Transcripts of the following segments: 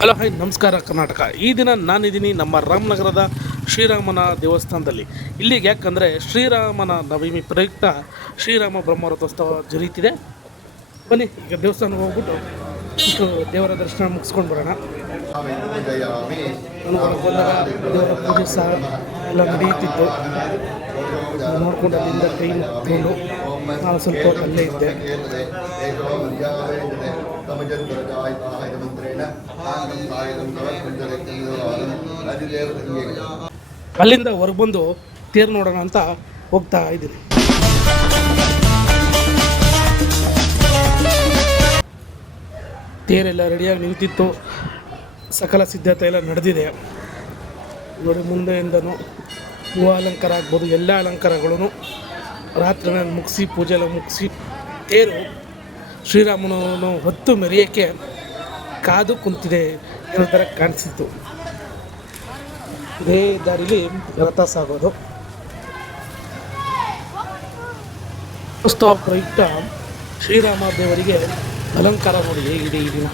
Hello, high, ನಮಸ್ಕಾರ ಕರ್ನಾಟಕ. ಈ ದಿನ ನಾನಿದ್ದೀನಿ ನಮ್ಮ ರಾಮನಗರದ ಶ್ರೀರಾಮನ ದೇವಸ್ಥಾನದಲ್ಲಿ. ಇಲ್ಲಿಗೆ ಯಾಕಂದರೆ ಶ್ರೀರಾಮನ ನವಮಿ ಪ್ರಯುಕ್ತ ಶ್ರೀರಾಮ ಬ್ರಹ್ಮರಥೋತ್ಸವ ಜರೀತಿದೆ. ಬನ್ನಿ, ಈಗ ದೇವಸ್ಥಾನಕ್ಕೆ ಹೋಗ್ಬಿಟ್ಟು ಇಷ್ಟು ದೇವರ ದರ್ಶನ ಮುಗಿಸ್ಕೊಂಡು ಬರೋಣ. ದೇವರ ಪೂಜೆ ಸಹ ಎಲ್ಲ ನಡೆಯುತ್ತಿತ್ತು. ನೋಡ್ಕೊಂಡು ಅಲ್ಲಿಂದ ಮುಗಿಕೊಂಡು ನಾನು ಸ್ವಲ್ಪ ಅಲ್ಲೇ ಇದ್ದೆ. ಅಲ್ಲಿಂದ ಹೊರಗೆ ಬಂದು ತೇರು ನೋಡೋಣ ಅಂತ ಹೋಗ್ತಾ ಇದ್ದೀನಿ. ತೇರೆಲ್ಲ ರೆಡಿಯಾಗಿ ನಿಂತಿತ್ತು. ಸಕಲ ಸಿದ್ಧತೆ ಎಲ್ಲ ನಡೆದಿದೆ. ನೋಡಿ, ಮುಂದೆಯಿಂದನೂ ಹೂವು ಅಲಂಕಾರ ಆಗ್ಬೋದು, ಎಲ್ಲ ಅಲಂಕಾರಗಳೂ ರಾತ್ರಿನ ಮುಗಿಸಿ, ಪೂಜೆ ಎಲ್ಲ ಮುಗಿಸಿ, ತೇರು ಶ್ರೀರಾಮನನ್ನು ಹೊತ್ತು ಮೆರೆಯೋಕ್ಕೆ ಕಾದು ಕುಂತಿದೆ ಅನ್ನೋ ಥರ ಕಾಣಿಸಿತ್ತು. ಇದೇ ದಾರಿಲಿ ರಥ ಸಾಗೋದು. ಉತ್ಸವ ಪ್ರಯುಕ್ತ ಶ್ರೀರಾಮ ದೇವರಿಗೆ ಅಲಂಕಾರ ನೋಡಿ ಹೇಗಿದೆ ಈ ದಿನ.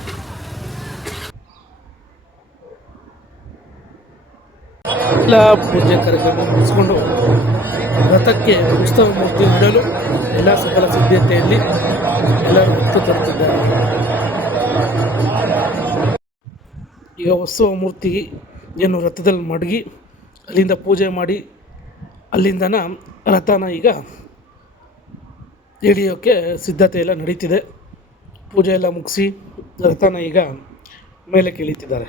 ಎಲ್ಲ ಪೂಜೆ ಕಾರ್ಯಕ್ರಮ ಮುಗಿಸ್ಕೊಂಡು ರಥಕ್ಕೆ ಉತ್ಸವ ಮೂರ್ತಿ ಇಡಲು ಎಲ್ಲ ಸಕಲ ಸಿದ್ಧತೆಯಲ್ಲಿ ಎಲ್ಲರೂ ಹೊತ್ತು ತರುತ್ತಿದ್ದಾರೆ. ಈಗ ಉತ್ಸವ ಮೂರ್ತಿ ಏನು ರಥದಲ್ಲಿ ಮಡಗಿ ಅಲ್ಲಿಂದ ಪೂಜೆ ಮಾಡಿ ಅಲ್ಲಿಂದನ ರಥನ ಈಗ ಹಿಡಿಯೋಕ್ಕೆ ಸಿದ್ಧತೆ ಎಲ್ಲ ನಡೀತಿದೆ. ಪೂಜೆ ಎಲ್ಲ ಮುಗಿಸಿ ರಥನ ಈಗ ಮೇಲೆ ಇಳಿತಿದ್ದಾರೆ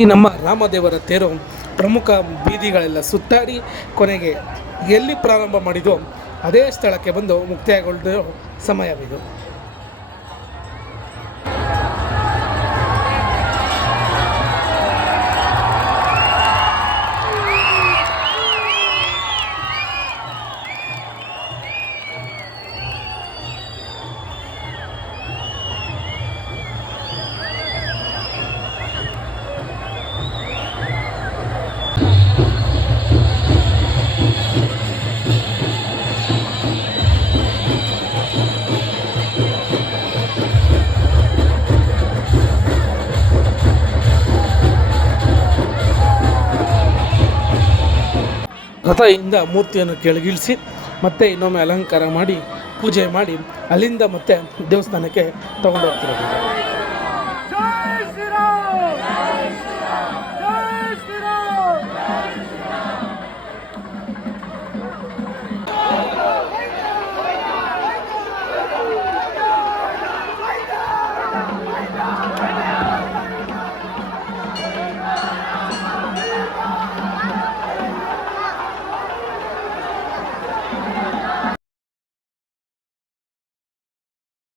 ಈ ನಮ್ಮ ರಾಮದೇವರ ತೇರು ಪ್ರಮುಖ ಬೀದಿಗಳೆಲ್ಲ ಸುತ್ತಾಡಿ ಕೊನೆಗೆ ಎಲ್ಲಿ ಪ್ರಾರಂಭ ಮಾಡಿದೋ ಅದೇ ಸ್ಥಳಕ್ಕೆ ಬಂದು ಮುಕ್ತಾಯಗೊಳ್ಳುವ ಸಮಯವಿದು. ರಥದಿಂದ ಮೂರ್ತಿಯನ್ನು ಕೆಳಗಿಳಿಸಿ ಮತ್ತೆ ಇನ್ನೊಮ್ಮೆ ಅಲಂಕಾರ ಮಾಡಿ ಪೂಜೆ ಮಾಡಿ ಅಲ್ಲಿಂದ ಮತ್ತೆ ದೇವಸ್ಥಾನಕ್ಕೆ ತಗೊಂಡು ಹೋಗ್ತಿರೋದು.